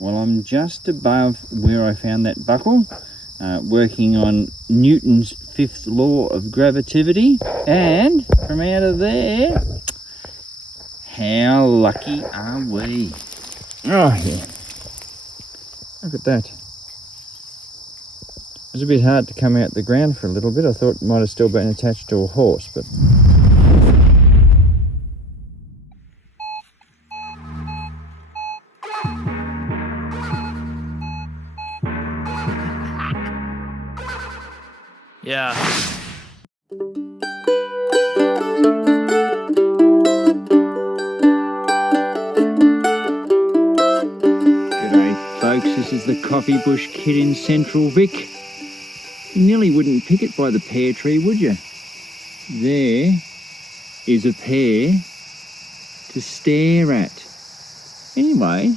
Well, I'm just above where I found that buckle, working on Newton's fifth law of gravity, and from out of there, how lucky are we? Oh yeah, look at that. It was a bit hard to come out the ground for a little bit. I thought it might have still been attached to a horse, but yeah. G'day folks, this is the Coffee Bush Kid in Central Vic. You nearly wouldn't pick it by the pear tree, would you? There is a pear to stare at. Anyway,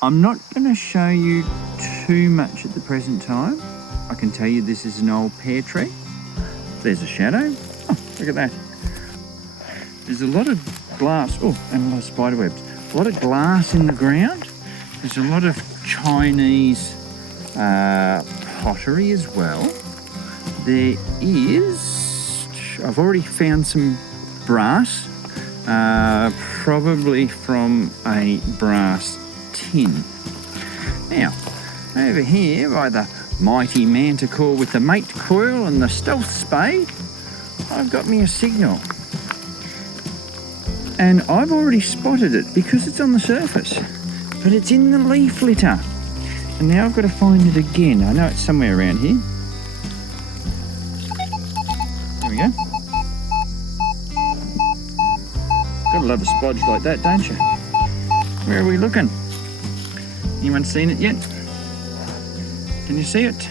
I'm not going to show you too much at the present time. I can tell you this is an old pear tree. There's a shadow. Oh, look at that. There's a lot of glass. Oh, and a lot of spider webs. A lot of glass in the ground. There's a lot of Chinese pottery as well. There is, I've already found some brass, probably from a brass tin. Now, over here by the mighty Manticore with the mate coil and the stealth spade, I've got me a signal. And I've already spotted it because it's on the surface, but it's in the leaf litter. And now I've got to find it again. I know it's somewhere around here. There we go. Gotta love a splodge like that, don't you? Where are we looking? Anyone seen it yet? Can you see it?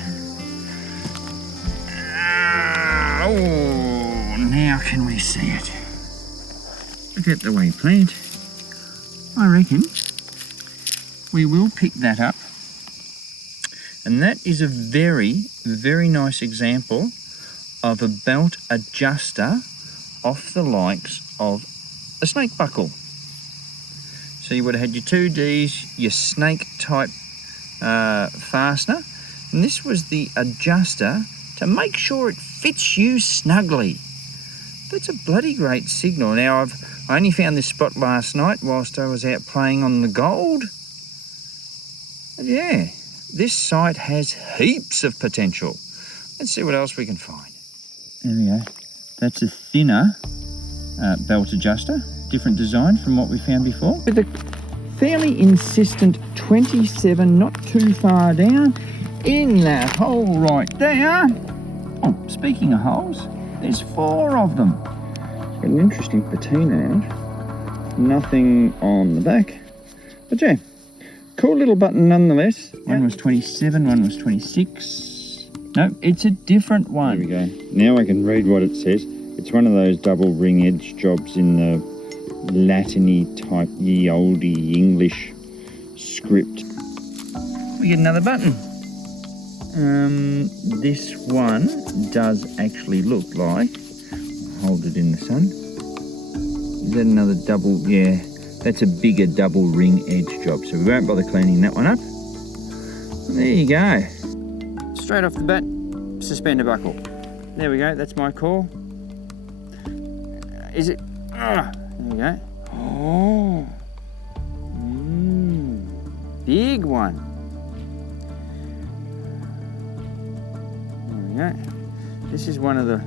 Oh, now can we see it? Look at the way plant. I reckon we will pick that up. And that is a very, very nice example of a belt adjuster off the likes of a snake buckle. So you would have had your 2Ds, your snake type fastener, and this was the adjuster to make sure it fits you snugly. That's a bloody great signal. Now I only found this spot last night whilst I was out playing on the gold. But yeah, this site has heaps of potential. Let's see what else we can find. There we go. That's a thinner belt adjuster, different design from what we found before. With a fairly insistent 27, not too far down, in that hole right there. Oh, speaking of holes, there's 4 of them. Got an interesting patina out. Nothing on the back. But yeah, cool little button nonetheless. One was 27, one was 26. No, it's a different one. There we go. Now I can read what it says. It's one of those double ring edge jobs in the Latin-y type ye olde English script. We get another button. This one does actually look like, I'll hold it in the sun. Is that another double? Yeah, that's a bigger double ring edge job, so we won't bother cleaning that one up. There you go. Straight off the bat, suspender buckle. There we go, that's my call. Is it? There we go. Oh, big one. There we go. This is one of the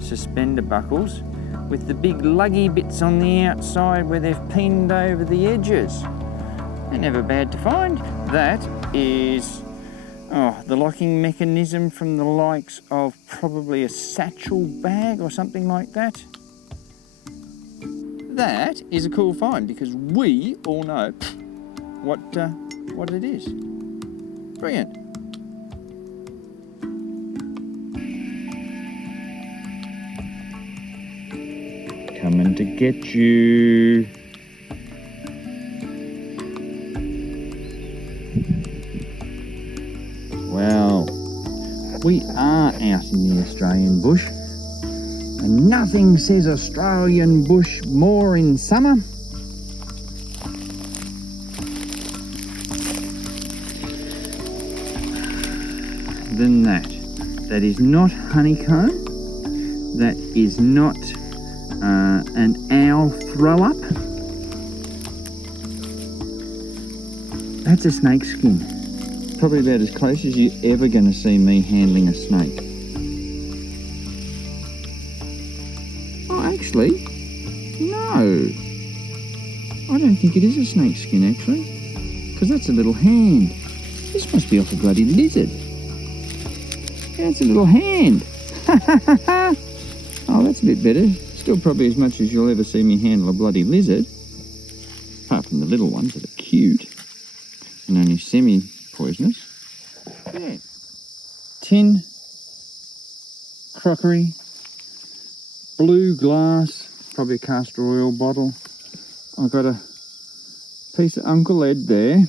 suspender buckles with the big luggy bits on the outside where they've pinned over the edges. They're never bad to find. That is the locking mechanism from the likes of probably a satchel bag or something like that. That is a cool find because we all know what it is. Brilliant. Coming to get you. Well, we are out in the Australian bush, and nothing says Australian bush more in summer than that. That is not honeycomb. That is not an owl throw up. That's a snake skin. Probably about as close as you're ever going to see me handling a snake. Oh, actually, no. I don't think it is a snake skin, actually. Because that's a little hand. This must be off a bloody lizard. That's a little hand. Oh, that's a bit better. Still probably as much as you'll ever see me handle a bloody lizard. Apart from the little ones that are cute and only semi-poisonous. Yeah. Tin, crockery, blue glass, probably a castor oil bottle. I've got a piece of Uncle Ed there.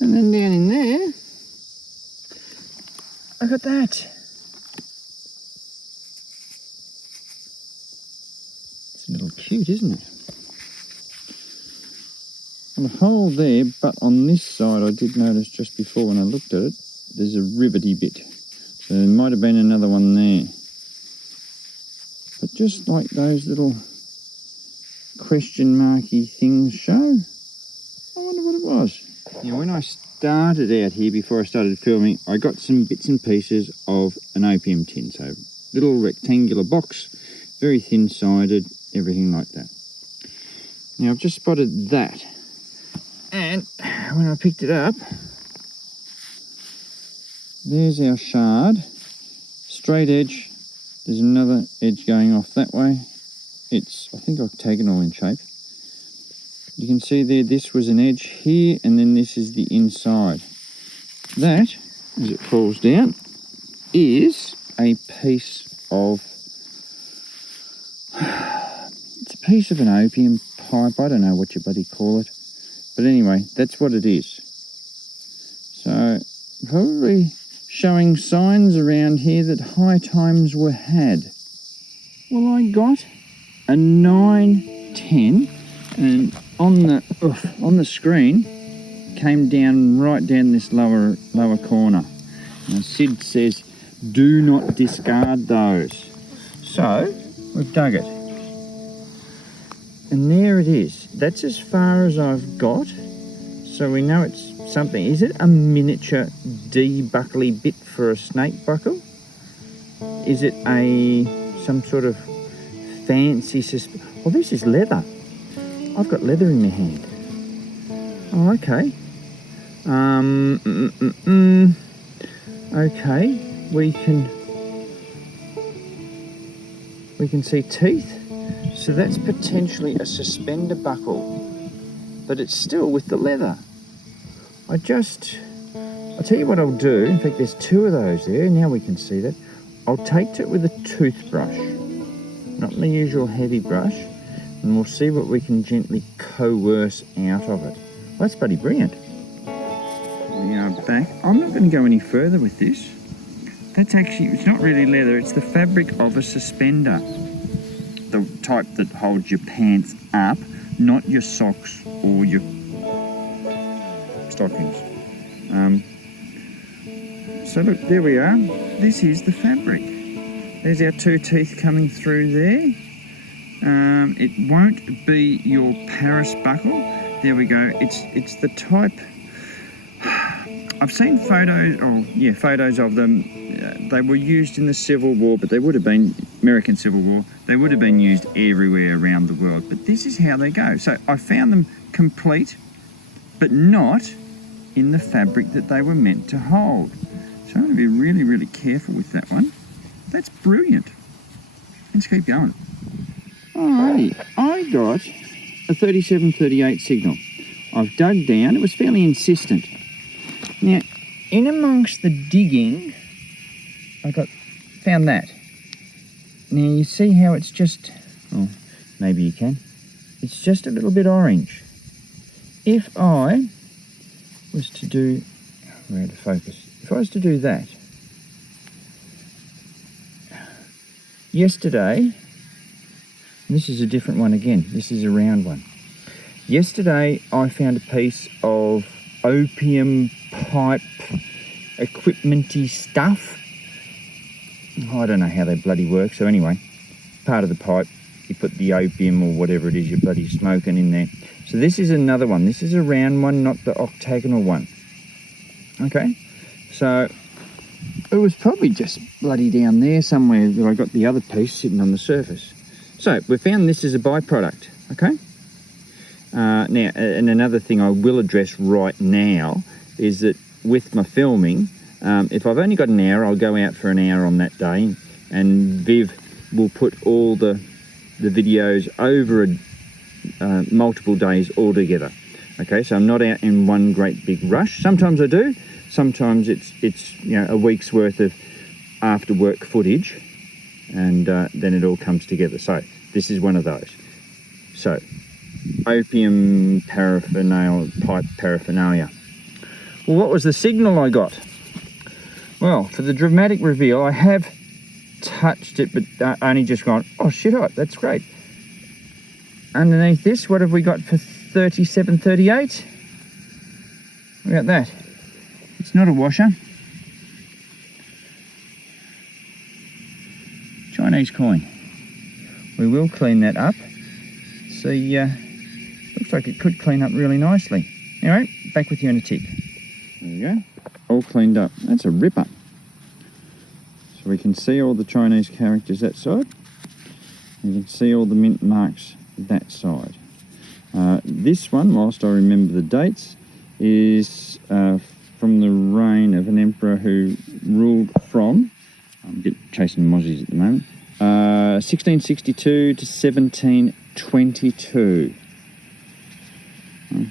And then down in there, I got that. It's a little cute, isn't it? And a hole there, but on this side I did notice just before when I looked at it, there's a rivety bit. So there might have been another one there. But just like those little question marky things show, I wonder what it was. Now, when I started out here, before I started filming, I got some bits and pieces of an opium tin. So, little rectangular box, very thin-sided, everything like that. Now, I've just spotted that. And when I picked it up, there's our shard. Straight edge. There's another edge going off that way. It's, I think, octagonal in shape. You can see there, this was an edge here, and then this is the inside. That, as it falls down, is a piece of... It's a piece of an opium pipe. I don't know what you bloody call it. But anyway, that's what it is. So, probably showing signs around here that high times were had. Well, I got a 910, and on the screen came down right down this lower corner. Now Sid says, do not discard those. So we've dug it, and there it is. That's as far as I've got. So we know it's something. Is it a miniature D-buckly bit for a snake buckle? Is it some sort of fancy well, this is leather. I've got leather in my hand. Oh, okay. Okay, we can see teeth. So that's potentially a suspender buckle, but it's still with the leather. I'll tell you what I'll do. In fact, there's two of those there. Now we can see that. I'll take it with a toothbrush, not my usual heavy brush, and we'll see what we can gently coerce out of it. Well, that's bloody brilliant. We are back. I'm not going to go any further with this. That's actually, it's not really leather, it's the fabric of a suspender. The type that holds your pants up, not your socks or your stockings. So look, there we are. This is the fabric. There's our two teeth coming through there. It won't be your Paris buckle. There we go. It's the type. I've seen photos of them. They were used in the Civil War, but they would have been American Civil War. They would have been used everywhere around the world. But this is how they go. So I found them complete, but not in the fabric that they were meant to hold. So I'm going to be really, really careful with that one. That's brilliant. Let's keep going. Alrighty, I got a 3738 signal. I've dug down. It was fairly insistent. Now, in amongst the digging, I found that. Now you see how it's just, oh, maybe you can. It's just a little bit orange. If I was to do, we're out of focus. If I was to do that, yesterday, this is a different one again. This is a round one. Yesterday, I found a piece of opium pipe equipment-y stuff. I don't know how they bloody work, so anyway, part of the pipe, you put the opium or whatever it is you're bloody smoking in there. So this is another one. This is a round one, not the octagonal one. Okay, so it was probably just bloody down there somewhere that I got the other piece sitting on the surface. So we found this as a byproduct, okay? Now, and another thing I will address right now is that with my filming, if I've only got an hour, I'll go out for an hour on that day, and Viv will put all the videos over multiple days all together. Okay, so I'm not out in one great big rush. Sometimes I do. Sometimes it's a week's worth of after work footage, and then it all comes together. So this is one of those. So opium paraphernalia, pipe paraphernalia. Well, what was the signal I got? Well, for the dramatic reveal, I have touched it, but only just gone, oh shit, that's great. Underneath this, what have we got for 37.38? Look at that. It's not a washer. Chinese coin. We will clean that up. See, looks like it could clean up really nicely. Anyway, back with you in a tick. There you go. All cleaned up. That's a ripper. So we can see all the Chinese characters that side. You can see all the mint marks that side. This one, whilst I remember the dates, is from the reign of an emperor who ruled from, I'm chasing mozzies at the moment, 1662 to 1722.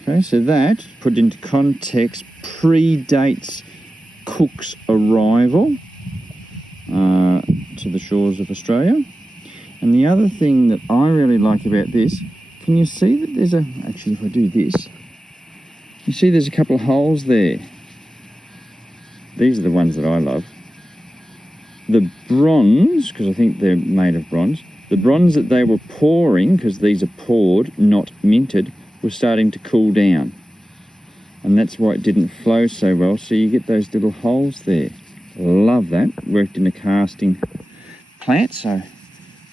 Okay, so that, put into context, predates Cook's arrival to the shores of Australia. And the other thing that I really like about this, can you see that there's actually if I do this, you see there's a couple of holes there. These are the ones that I love. The bronze, because I think they're made of bronze, the bronze that they were pouring, because these are poured, not minted, was starting to cool down. And that's why it didn't flow so well, so you get those little holes there. Love that. Worked in a casting plant, so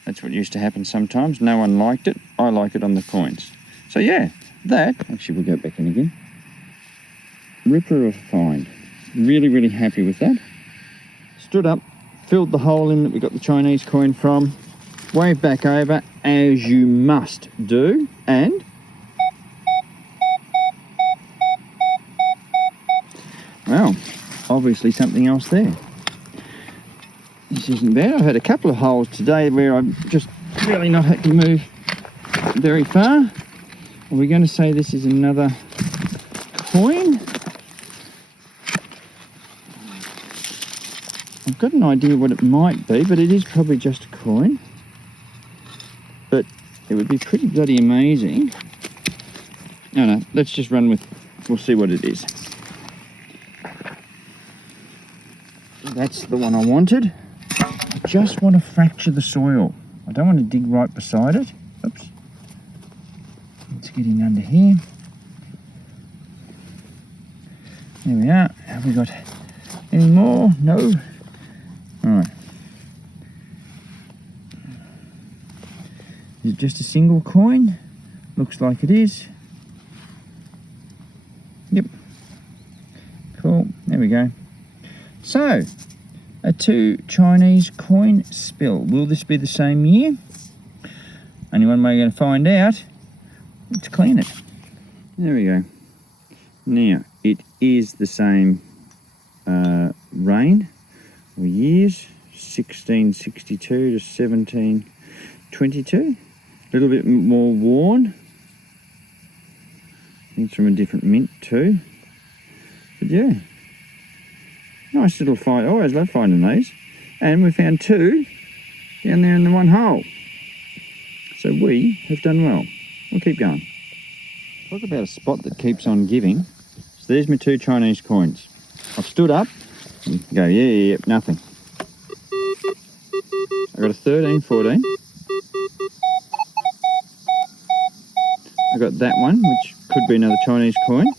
that's what used to happen sometimes. No one liked it. I like it on the coins. So yeah, that, actually we'll go back in again. Ripper of find. Really, really happy with that. Stood up, filled the hole in that we got the Chinese coin from, waved back over, as you must do, and well, obviously something else there. This isn't bad. I've had a couple of holes today where I've just really not had to move very far. Are we going to say this is another coin? I've got an idea what it might be, but it is probably just a coin. But it would be pretty bloody amazing. No, let's just run with, we'll see what it is. That's the one I wanted. I just want to fracture the soil. I don't want to dig right beside it. Oops. Let's get in under here. There we are. Have we got any more? No. Alright. Is it just a single coin? Looks like it is. Yep. Cool. There we go. So, a 2 Chinese coin spill. Will this be the same year? Only one way you're going to find out. Let's clean it. There we go. Now, it is the same reign or years, 1662 to 1722. A little bit more worn. I think it's from a different mint too. But yeah. Nice little find. I always love finding these. And we found 2 down there in the one hole. So we have done well. We'll keep going. Talk about a spot that keeps on giving. So there's my 2 Chinese coins. I've stood up and go, yeah, nothing. I got a 13, 14. I got that one, which could be another Chinese coin.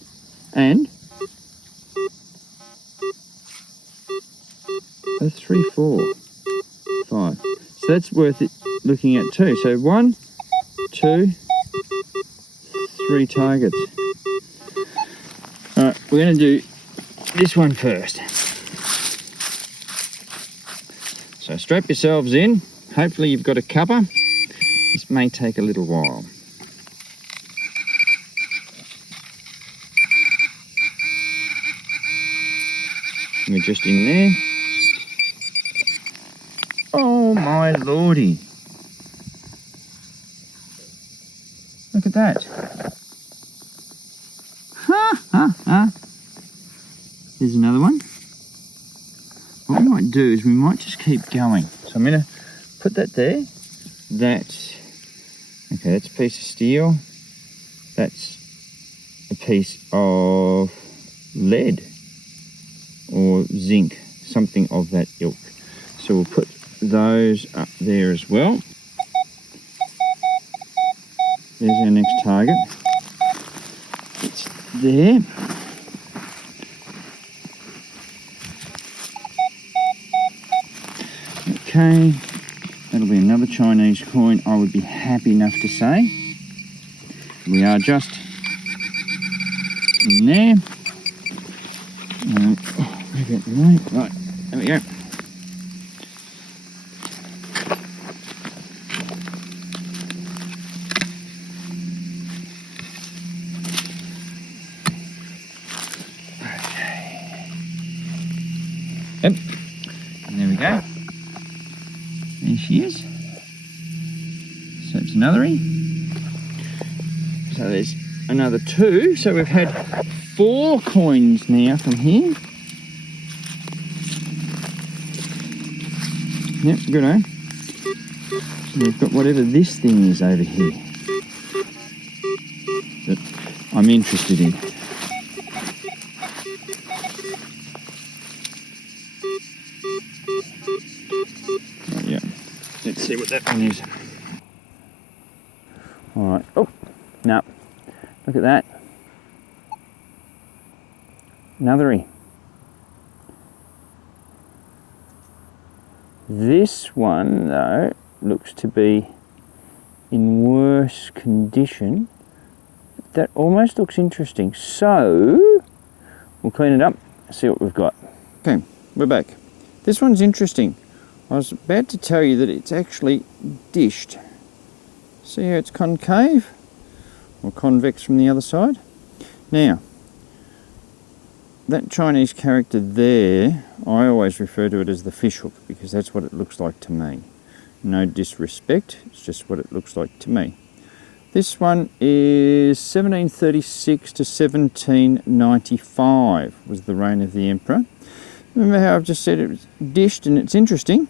And Oh, 3, 4, 5. So that's worth it looking at too. So 1, 2, 3 targets. All right, we're going to do this one first. So strap yourselves in. Hopefully you've got a cuppa. This may take a little while. We're just in there. Oh my lordy. Look at that. Ha ha ha. There's another one. What we might do is we might just keep going. So I'm going to put that there. That's, okay, that's a piece of steel. That's a piece of lead or zinc, something of that ilk. So we'll put those up there as well. There's our next target. It's there. Okay, that'll be another Chinese coin, I would be happy enough to say. We are just in there. Right, there we go. Yep, and there we go. There she is. So it's another E. So there's another 2. So we've had 4 coins now from here. Yep, good, eh? So we've got whatever this thing is over here that I'm interested in. Yeah, let's see what that one is. All right. Oh, no. Look at that. Another E. This one, though, looks to be in worse condition. That almost looks interesting. So, we'll clean it up, see what we've got. Okay, we're back. This one's interesting. I was about to tell you that it's actually dished. See how it's concave? Or convex from the other side? Now, that Chinese character there, I always refer to it as the fishhook because that's what it looks like to me. No disrespect, it's just what it looks like to me. This one is 1736 to 1795 was the reign of the Emperor. Remember how I've just said it was dished, and it's interesting.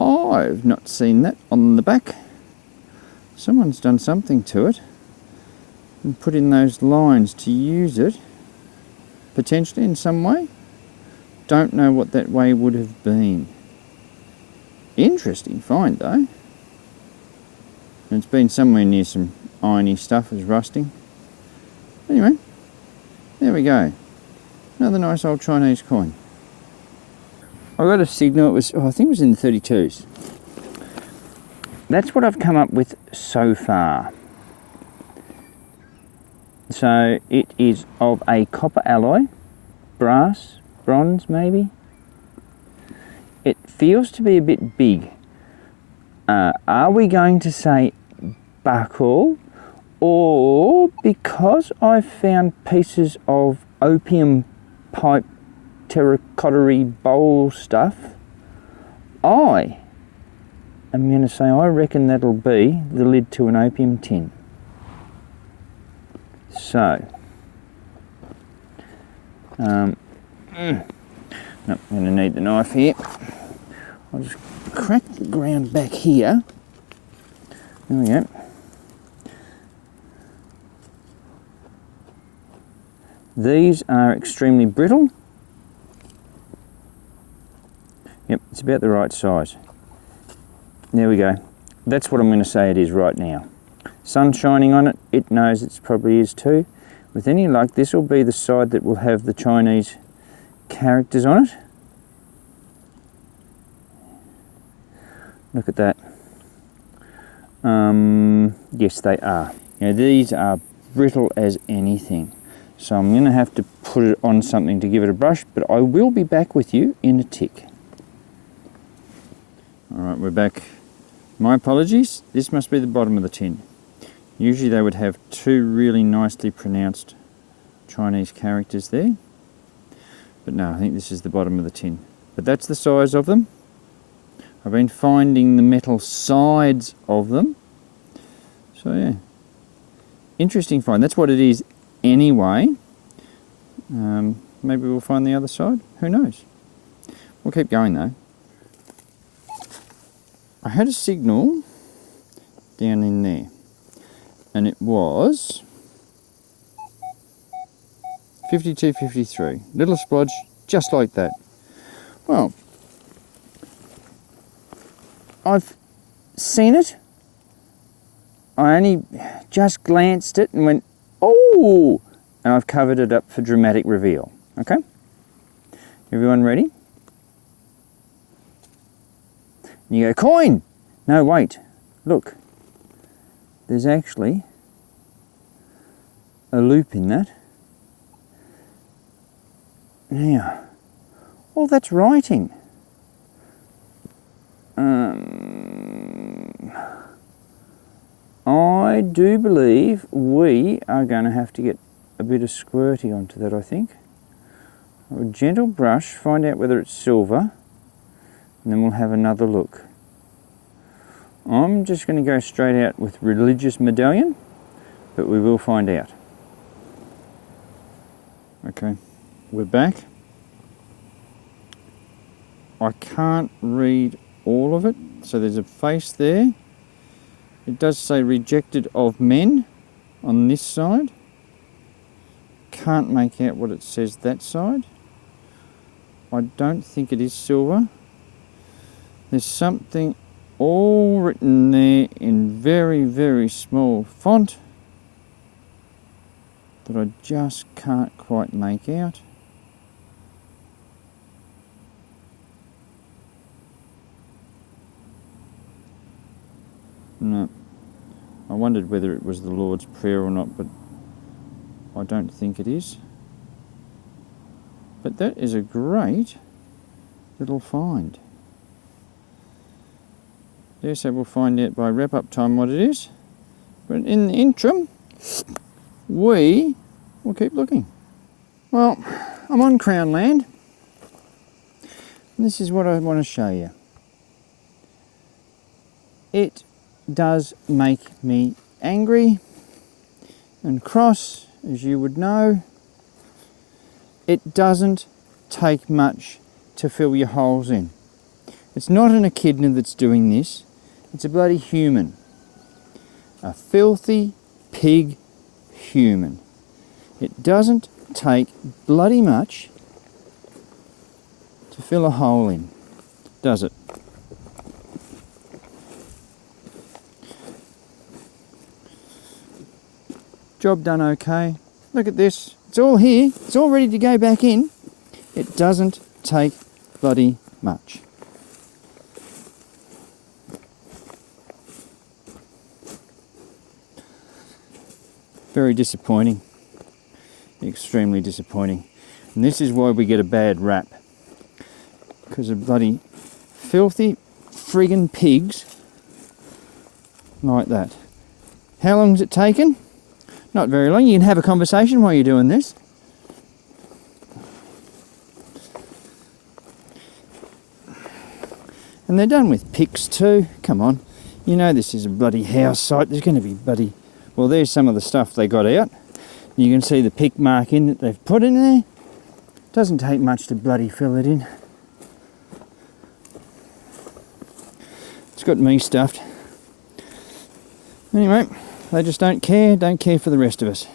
I've not seen that on the back. Someone's done something to it and put in those lines to use it, potentially in some way. Don't know what that way would have been. Interesting find though. And it's been somewhere near some irony stuff as rusting. Anyway, there we go. Another nice old Chinese coin. I got a signal, it was, I think it was in the 32s. That's what I've come up with so far. So it is of a copper alloy, brass, bronze maybe. It feels to be a bit big. Are we going to say buckle, or because I've found pieces of opium pipe terracotta bowl stuff, I am going to say I reckon that'll be the lid to an opium tin. So, no, I'm going to need the knife here. I'll just crack the ground back here. There we go. These are extremely brittle. Yep, it's about the right size. There we go. That's what I'm going to say it is right now. Sun shining on it, it knows it probably is too. With any luck, this will be the side that will have the Chinese characters on it. Look at that. Yes, they are. Now these are brittle as anything. So I'm going to have to put it on something to give it a brush, but I will be back with you in a tick. Alright, we're back. My apologies, this must be the bottom of the tin. Usually they would have two really nicely pronounced Chinese characters there. But no, I think this is the bottom of the tin. But that's the size of them. I've been finding the metal sides of them. So yeah, interesting find. That's what it is anyway. Maybe we'll find the other side. Who knows? We'll keep going though. I had a signal down in there, and it was 5253. Little splodge, just like that. Well, I've seen it. I only just glanced at it and went, oh, and I've covered it up for dramatic reveal. Okay? Everyone ready? And you go, coin! No, wait. Look. There's actually a loop in that. Now, oh, that's writing. I do believe we are going to have to get a bit of squirty onto that, I think. A gentle brush, find out whether it's silver, and then we'll have another look. I'm just going to go straight out with religious medallion, but we will find out. Okay, we're back. I can't read all of it, so there's a face there. It does say rejected of men on this side. Can't make out what it says that side. I don't think it is silver. There's something all written there in very, very small font that I just can't quite make out. No. I wondered whether it was the Lord's Prayer or not, but I don't think it is. But that is a great little find. Yes, so we'll find out by wrap-up time what it is. But in the interim, we will keep looking. Well, I'm on Crown land. And this is what I want to show you. It does make me angry and cross, as you would know. It doesn't take much to fill your holes in. It's not an echidna that's doing this, it's a bloody human. A filthy pig human. It doesn't take bloody much to fill a hole in, does it? Job done okay. Look at this. It's all here. It's all ready to go back in. It doesn't take bloody much. Very disappointing. Extremely disappointing. And this is why we get a bad rap. Because of bloody filthy friggin' pigs like that. How long has it taken? Not very long. You can have a conversation while you're doing this. And they're done with picks too. Come on. You know this is a bloody house site. There's going to be bloody... Well, there's some of the stuff they got out. You can see the pick mark in that they've put in there. Doesn't take much to bloody fill it in. It's got me stuffed. Anyway, they just don't care for the rest of us.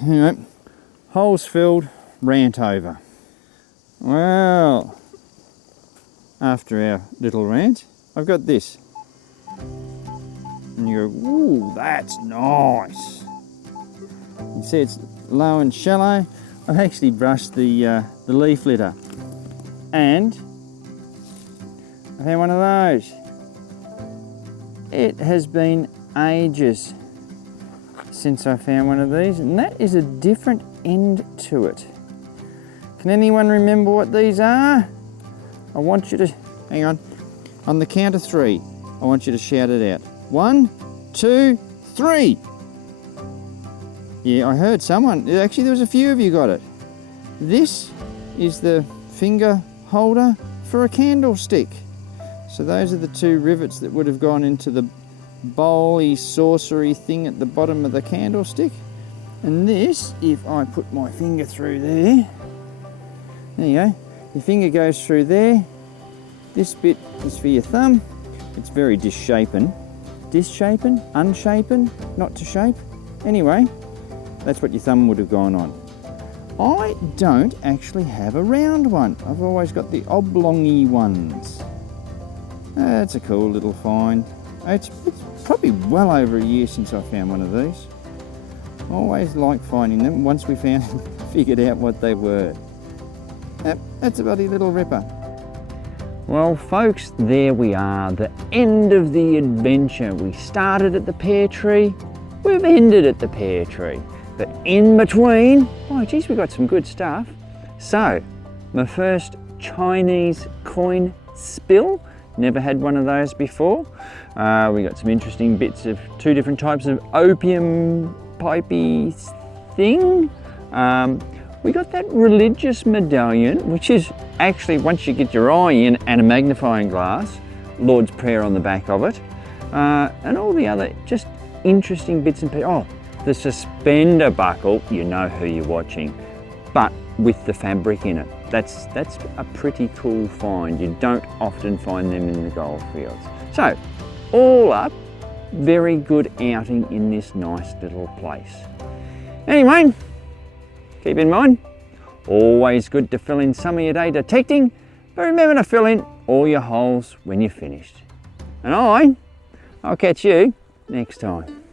Anyway, holes filled, rant over. Well, after our little rant, I've got this. And you go, ooh, that's nice. You see it's low and shallow. I've actually brushed the leaf litter, and I found one of those. It has been ages since I found one of these, and that is a different end to it. Can anyone remember what these are? I want you to, hang on the count of 3, I want you to shout it out. 1, 2, 3. Yeah, I heard someone, actually there was a few of you got it. This is the finger holder for a candlestick. So those are the 2 rivets that would have gone into the bowl-y, saucery thing at the bottom of the candlestick. And this, if I put my finger through there you go, your finger goes through there. This bit is for your thumb. It's very disshapen. Disshapen? Unshapen? Not to shape? Anyway, that's what your thumb would have gone on. I don't actually have a round one. I've always got the oblongy ones. That's a cool little find. It's probably well over a year since I found one of these. Always like finding them once we figured out what they were. Yep, that's a bloody little ripper. Well folks, there we are, the end of the adventure. We started at the pear tree, we've ended at the pear tree. But in between, oh geez, we got some good stuff. So, my first Chinese coin spill. Never had one of those before. We got some interesting bits of 2 different types of opium pipey thing. We got that religious medallion, which is actually, once you get your eye in and a magnifying glass, Lord's Prayer on the back of it. And all the other just interesting bits and pieces. Oh, the suspender buckle, you know who you're watching, but with the fabric in it. That's a pretty cool find. You don't often find them in the Goldfields. So, all up, very good outing in this nice little place. Anyway, keep in mind, always good to fill in some of your day detecting, but remember to fill in all your holes when you're finished. And I'll catch you next time.